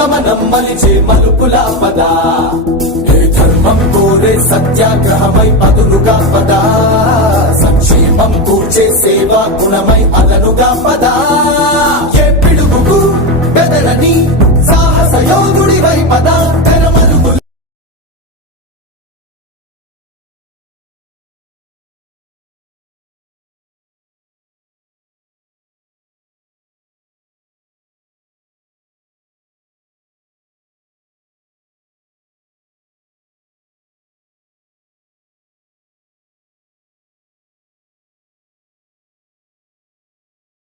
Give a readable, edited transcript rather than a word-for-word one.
గమనం మలిచే మలుపులా పద ఏ ధర్మం కోరే సత్యాగ్రహమై పదులుగా పద సంక్షేమం కూర్చే సేవా గుణమై అలనుగా పద